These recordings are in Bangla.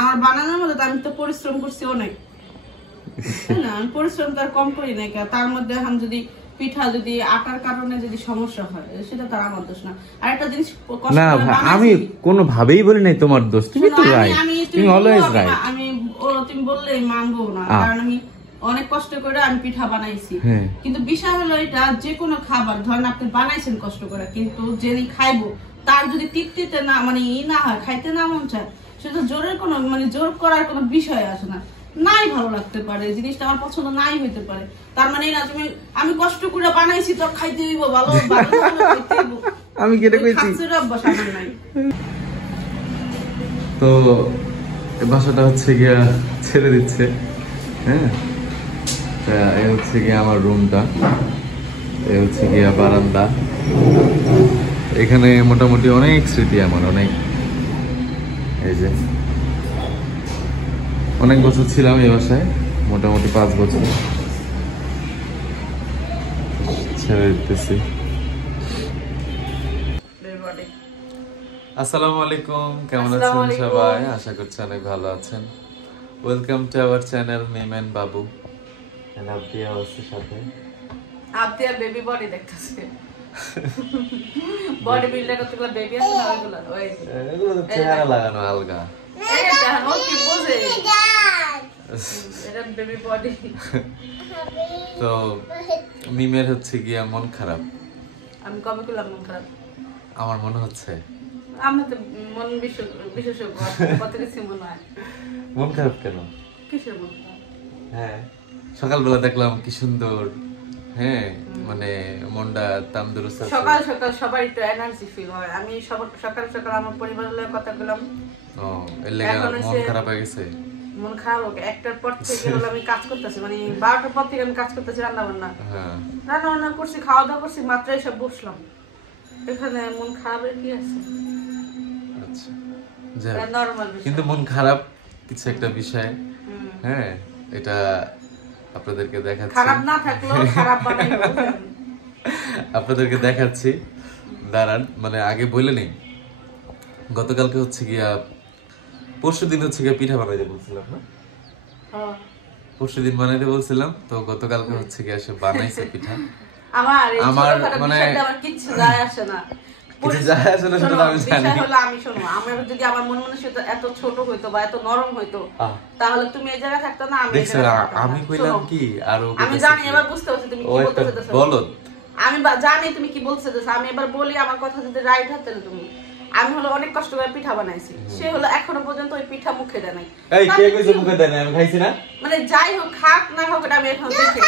আমার বানানোর মধ্যে আমি তো পরিশ্রম করছি অনেক, না আমি পরিশ্রম তো আর কম করি না। তার মধ্যে এখন যদি পিঠা যদি আটার কারণে যদি সমস্যা হয় সেটা তার আমার দোষ না। আর একটা জিনিস না আমি কোনো ভাবেই বলি নাই তোমার দোষ, তুমি তো রাইট, তুমি অলওয়েজ রাইট। আমি তুমি বললেই মানবো না, কারণ আমি অনেক কষ্ট করে আমি পিঠা বানাইছি। কিন্তু বিষয় হলো এটা, যে কোনো খাবার ধরেন আপনি বানাইছেন কষ্ট করে, কিন্তু যিনি খাইবো তার যদি তৃপ্তিতে না মানে না হয়, খাইতে না মন চায়, সেটা জোরের কোনো মানে জোর করার কোনো বিষয় আসে না। নাই ভালো লাগতে পারে জিনিসটা, আমার পছন্দ নাই হইতে পারে, তার মানে না তুমি আমি কষ্ট করে বানাইছি তো খাইতে দিব, ভালো ভালো খাইতে দিব, আমি কেটে কইছি নাই। তো বাসাটা হচ্ছে গিয়া ছেড়ে দিচ্ছে। হ্যাঁ, এই হচ্ছে গিয়া আমার রুমটা, এই হচ্ছে গিয়া বারান্দা। এখানে মোটামুটি অনেক স্মৃতি আমার, অনেক, এই যে অনেক বছর ছিলাম এই বাসায়, মোটামুটি 5 বছর। ছেড়ে দিতেছি। আসসালামু আলাইকুম, কেমন আছেন সবাই? আশা করছি অনেক ভালো আছেন। Welcome to our channel Mim and Babu. And Abdiya আছে সাথে। আবদিয়া বেবি বডি দেখতেছে। বডি বিল্ডার করতে গেলে বেবি আছে না, ওইগুলো এগুলো তো চেহারা লাগানো আলগা। এটা ও কি বোঝে, এটা বেবি বডি। তো মিমের হচ্ছে গিয়া মন খারাপ। আমি কবে করলাম মন খারাপ? আমার মনে হচ্ছে আমি তো মন বিশেষজ্ঞ, কত কিছু মনে হয়। মন খারাপ কেন? কিসের মন খারাপ? হ্যাঁ, সকালবেলা দেখলাম কি সুন্দর, হ্যাঁ মানে মনটা তন্দুরস্ত। সকাল সকাল সবার একটু এনার্জি ফিল হয়। আমি সকাল সকাল আমার পরিবারের লোক কথা বললাম, ও এর লাগা মন খারাপ হয়ে গেছে। মন খারাপ হোক, একটার পর থেকে হলো আমি কাজ করতেছি, মানে 12টার পর থেকে আমি কাজ করতেছি, রান্না বান্না। হ্যাঁ, রান্না বান্না করছি, খাওয়া দাওয়া করছি, মাত্র এসব বসলাম। এখানে মন খারাপের কি আছে? আচ্ছা, নরমাল। কিন্তু মন খারাপ কিছু একটা বিষয়, হ্যাঁ এটা আপনাদেরকে দেখাচ্ছি। খারাপ না থাকলেও খারাপ বানাইবো। আপনাদেরকে দেখাচ্ছি, দাঁড়ান। মানে আগে বলে নেই, গতকালকে হচ্ছে গিয়া পরশুদিন হচ্ছে গিয়া পিঠা বানাইতে বলছিলাম না? পরশুদিন বানাইতে বলছিলাম, তো গতকালকে হচ্ছে গিয়া সে বানাইছে পিঠা। আমার মানে আমার কিচ্ছু যায় আসে না, কিছু যায় আসে না, সেটা আমি জানি। আমি শোনো, আমার যদি আমার মন মানসিকতা এত ছোট হইতো বা এত নরম হইতো, তাহলে তুমি এই জায়গায় থাকতো না, আমি এই জায়গায় থাকতাম না। আমি কইলাম কি আর আমি জানি, এবার বুঝতে পারছি তুমি কি বলতে চাইছো। বলো, আমি জানি তুমি কি বলতে চাইছো। আমি এবার বলি, আমার কথা যদি রাইট হয় তাহলে তুমি। আমি হলো অনেক কষ্ট করে পিঠা বানাইছি, সে হলো এখনো পর্যন্ত ওই পিঠা মুখে দেয় নাই। এই কে কইছে মুখে দেয় নাই? আমি খাইছি না। মানে যাই হোক, খাক না হোক, এটা আমি এখন দেখি,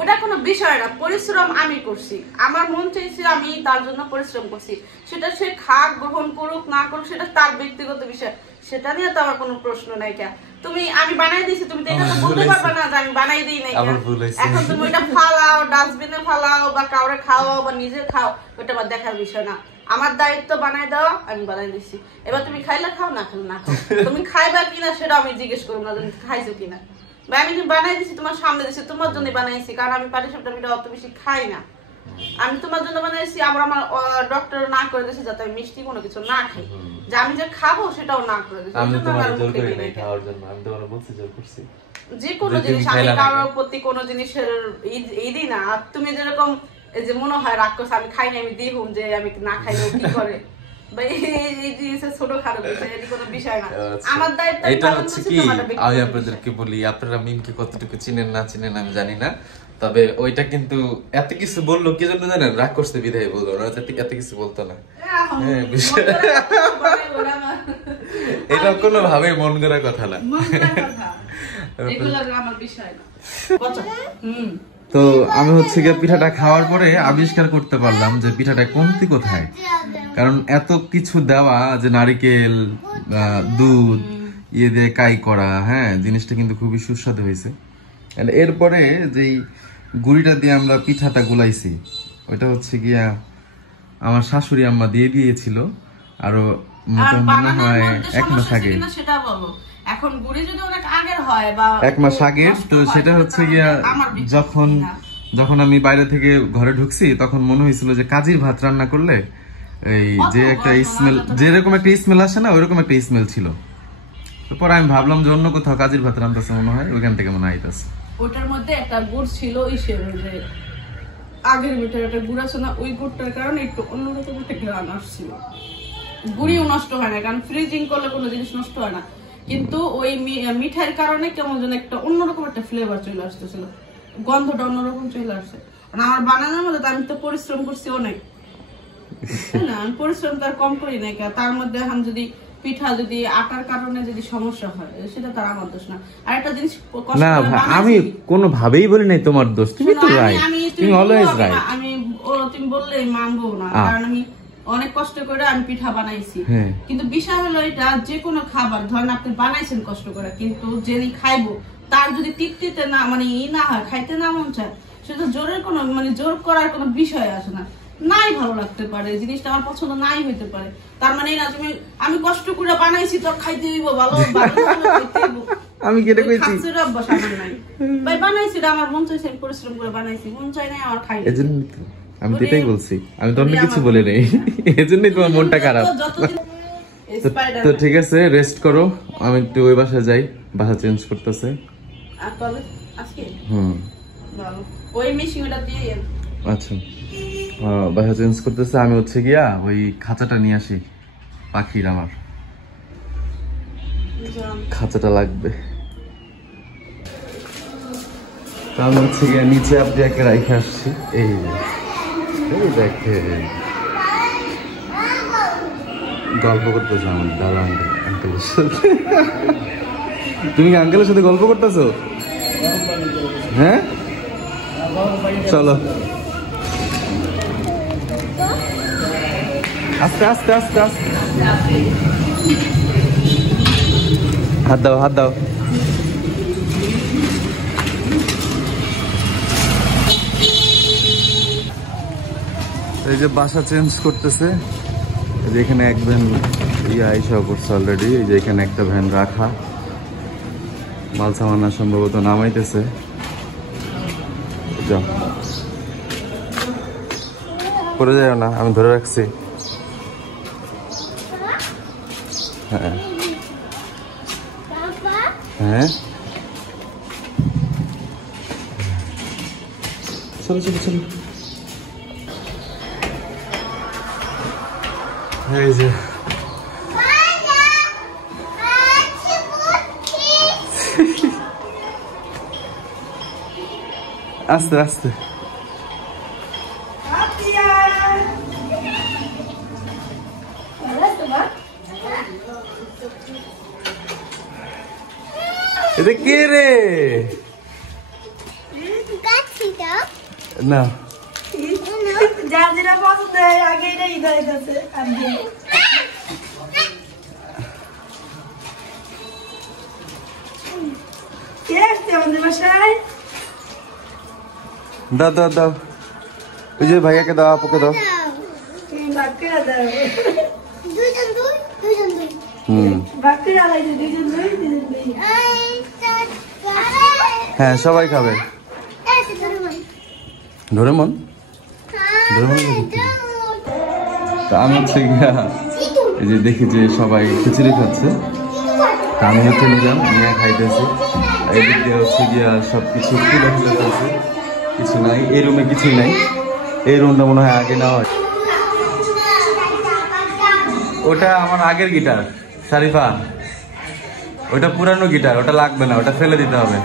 ওটা কোনো বিষয় না। পরিশ্রম আমি করছি, আমার মন চাইছে, আমি তার জন্য পরিশ্রম করছি। সেটা সে খাক, গ্রহণ করুক না করুক, সেটা তার ব্যক্তিগত বিষয়, সেটা নিয়ে তো আমার কোনো প্রশ্ন নাই। কে তুমি আমি বানাই দিয়েছি, তুমি তো এটা তো বলতে পারবে না যে আমি বানাই দিই নাই। এখন তুমি ওইটা ফালাও, ডাস্টবিনে ফালাও, বা কাউরে খাওয়াও, বা নিজে খাও, ওটা আমার দেখার বিষয় না। আমার দায়িত্ব বানাই দেওয়া, আমি বানাই দিচ্ছি। এবার তুমি খাইলে খাও, না খাইলে না খাও। তুমি খাইবা কিনা সেটা আমি জিজ্ঞেস করবো না, তুমি খাইছো কিনা। আমি বানাই দিছি, তোমার সামনে দিছি, তোমার জন্য বানাইছি, কারণ আমি পাটিসাপটা পিঠা অত বেশি খাই না। আমি তোমার জন্য বানাইছি, আবার আমার ডক্টর না করে দিয়েছে যাতে আমি মিষ্টি কোনো কিছু না খাই, যে আমি যে খাবো সেটাও না করে দিয়েছে। যে কোনো জিনিস আমি কারোর প্রতি কোনো জিনিসের ঈদই না। আর তুমি যেরকম এই যে মনে হয় রাগ করছে আমি খাই না, আমি দিই যে আমি না খাইলেও কি করে, আপনারা মিমকে কতটুকু চিনেন না চিনেন আমি জানি না, তবে ওইটা কিন্তু এত কিছু বললো কি জন্য জানেন? রাগ করতে বিদায় বললো না, এত কিছু বলতো না। এটা কোনো ভাবে মন গড়া কথা না। তো আমি হচ্ছে গিয়ে পিঠাটা খাওয়ার পরে আবিষ্কার করতে পারলাম যে পিঠাটা কমতি কোথায়। কারণ এত কিছু দেওয়া, যে নারিকেল, দুধ ইয়ে দিয়ে কাই করা, হ্যাঁ জিনিসটা কিন্তু খুবই সুস্বাদু হয়েছে। এরপরে যেই গুড়িটা দিয়ে আমরা পিঠাটা গুলাইছি, ওইটা হচ্ছে গিয়া আমার শাশুড়ি আম্মা দিয়ে দিয়েছিল, আরো মনে হয় 1 মাস আগে। এখন গুড়ি যদি অনেক আগের হয় বা 1 মাস আগের, তো সেটা হচ্ছে গিয়া যখন আমি বাইরে থেকে ঘরে ঢুকছি, তখন মনে হয়েছিল যে কাজির ভাত রান্না করলে এই যে একটা স্মেল, যেরকম একটা স্মেল আসে না, ওইরকম একটা স্মেল ছিল। পরে আমি ভাবলাম যে অন্য কোথাও কাজের ভাত রান্তাছে মনে হয়, ওইখান থেকে মনে আইতাছে। ওটার মধ্যে একটা গুড় ছিল, ইসের যে আগের ভিতরে একটা গুড় আছে না, ওই গুড়টার কারণে একটু অন্যরকম একটা গ্রান আসছিল। গুড়িও নষ্ট হয় না, কারণ ফ্রিজিং করলে কোনো জিনিস নষ্ট হয় না, কিন্তু ওই মিঠাইয়ের কারণে কেমন যেন একটা অন্যরকম একটা ফ্লেভার চলে আসতেছিল, গন্ধটা অন্যরকম চলে আসছে। কারণ আমার বানানোর মধ্যে আমি তো পরিশ্রম করছি অনেক, না আমি পরিশ্রম তার কম করি নাই, তার মধ্যে এখন যদি পিঠা যদি আটার কারণে যদি সমস্যা হয় সেটা তার আমার দোষ না। আর একটা জিনিস না আমি কোনো ভাবেই বলি নাই তোমার দোষ, তুমি তো রাইট, তুমি অলওয়েজ রাইট। আমি তুমি বললেই মানবো না, কারণ আমি অনেক কষ্ট করে আমি পিঠা বানাইছি, কিন্তু বিষয় হলো এটা যে কোনো খাবার ধরেন আপনি বানাইছেন কষ্ট করে, কিন্তু যিনি খাইবো তার যদি তৃপ্তিতে না মানে না হয়, খাইতে না মন চায়, সেটা জোরের কোনো মানে জোর করার কোনো বিষয় আসে না। নাই ভালো লাগতে পারে জিনিসটা, আমার পছন্দ নাই হইতে পারে, তার মানে না তুমি আমি কষ্ট করে বানাইছি তো খাইতে দিব, ভালো আমি কেটে কইছি অভ্যাস আমার নাই ভাই, বানাইছি আমার মন চাইছে, পরিশ্রম করে বানাইছি, মন চাই নাই আমার খাই, এজন্য আমি তো এটাই বলছি, আমি তো অন্য কিছু বলে নেই, এজন্যই তোমার মনটা খারাপ। তো ঠিক আছে, রেস্ট করো, আমি একটু ওই বাসায় যাই, বাসা চেঞ্জ করতেছে। আচ্ছা বাসা চেঞ্জ করতেছে, আমি হচ্ছে গিয়া ওই খাঁচাটা নিয়ে আসি পাখির, আমার খাঁচাটা লাগবে। আমি হচ্ছে গিয়া নিচে আপনি একে রাইখে আসছি, এই দেখে গল্প করতেছো আমার দাদা আঙ্কেলের সাথে। তুমি কি আঙ্কেলের সাথে গল্প করতেছো? হ্যাঁ চলো আস্তে আস্তে আস্তে আস্তে, হাত দাও হাত দাও। এই যে বাসা চেঞ্জ করতেছে, এখানে এক ভ্যান আইসা করছে অলরেডি, এই যে এখানে একটা ভ্যান রাখা, মাল সামানা সম্ভবত নামাইতেছে। যাও পড়ে যাও না, আমি ধরে রাখছি। হ্যাঁ হ্যাঁ চলো চলো চলো। এই যে আস্তে আস্তে এটা কে রে? না যার যেটা পছন্দ হয় আগে এটাই ধরে গেছে। কে আসছে আমাদের বাসায়? দাও দাও দাও, ওই যে ভাইয়াকে দাও, আপুকে দাও। হ্যাঁ সবাই খাবে। ডোরেমন আমি হচ্ছে গিয়া এই যে দেখি যে সবাই খিচুড়ি খাচ্ছে, তা আমি হচ্ছে নিলাম, নিয়ে খাইতেছি। এই দিক দিয়ে হচ্ছে গিয়া সবকিছু খুলে ফেলতেছে, কিছু নাই এই রুমে, কিছুই নাই। এই রুমটা মনে হয় আগে নেওয়া হয়। ওটা আমার আগের গিটার শারিফা, ওটা পুরানো গিটার, ওটা লাগবে না, ওটা ফেলে দিতে হবে।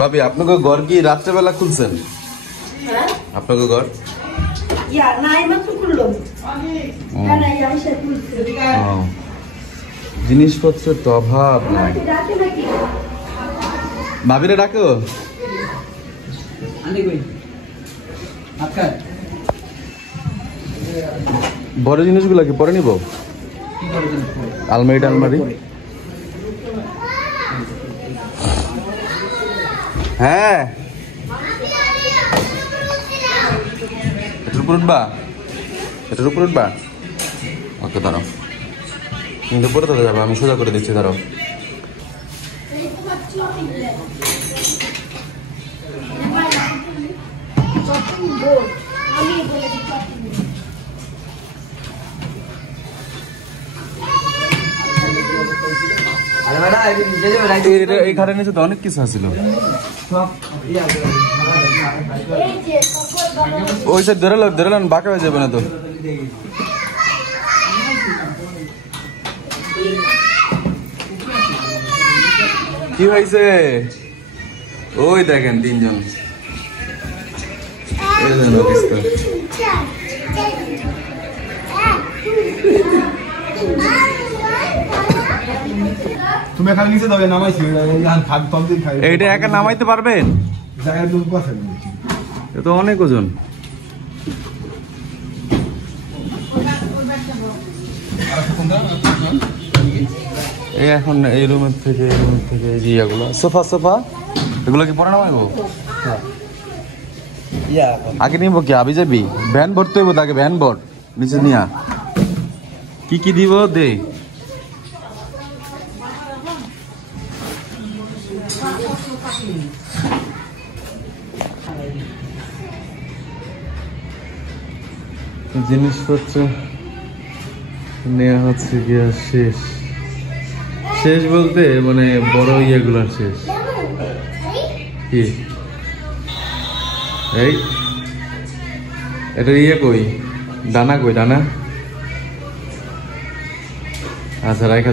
ভাবি আপনাকে ঘর কি রাত্রেবেলা খুলছেন? আপনাকে ঘর জিনিসপত্রের তো অভাব নাই। ভাবিরে ডাকো, বড় জিনিসগুলো কি পরে নিব? আলমারি টালমারি, হ্যাঁ এটার উপর উঠবা, এটার উপর উঠবা। ওকে দাঁড়াও, কিন্তু পরে তো যাবো, আমি সোজা করে দিচ্ছি, দাঁড়াও। এই ঘাটের নিচে তো অনেক কিছু আছিল। ওই সাইড ধরে নেন, বাঁকা হয়ে যাবে না তো। কি হয়েছে? ওই দেখেন তিনজন। তুমি এখানে নিচে যাবে, নামাইছি খাট তল দিন খাই। এইটা একা নামাইতে পারবেন? জায়গা তুমি কথা এ তো অনেক ওজন। এই এখন এই রুমের থেকে ইয়েগুলো সোফা এগুলো কি পরে নামাইবো? আগে নিবো কি আবি যাবি? ভ্যান ভরতে হইব, তাকে ভ্যান ভর নিচে নিয়া। কি দিব দে? জিনিসপত্র নেওয়া হচ্ছে গিয়া শেষ বলতে মানে বড় ইয়েগুলার শেষ। কি এই এটা ইয়ে কই, দানা কই? দানা আচ্ছা, রাইখা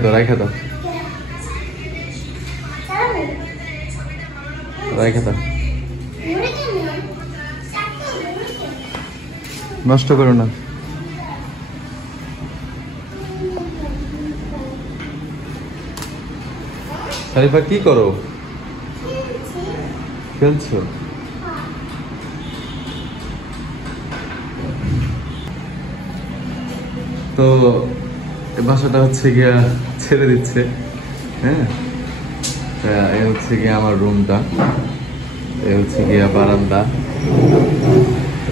দাও নষ্ট করো না। শারিফা কি করো? খেলছো? তো বাসাটা হচ্ছে গিয়া ছেড়ে দিচ্ছে। হ্যাঁ, এ হচ্ছে গিয়া আমার রুমটা, এ হচ্ছে গিয়া বারান্দা।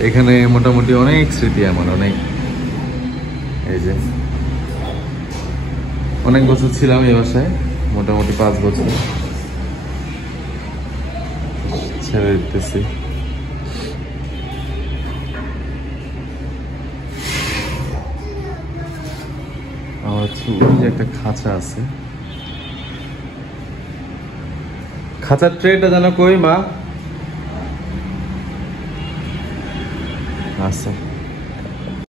এখানে মোটামুটি অনেক স্মৃতি আমার, অনেক। এই যে অনেক বছর ছিলাম এই বাসায়, মোটামুটি 5 বছর। ছেড়ে দিতেছি। আমার হচ্ছে ওই যে একটা খাঁচা আছে, খাঁচার ট্রেটা জানো কই মা? আচ্ছা।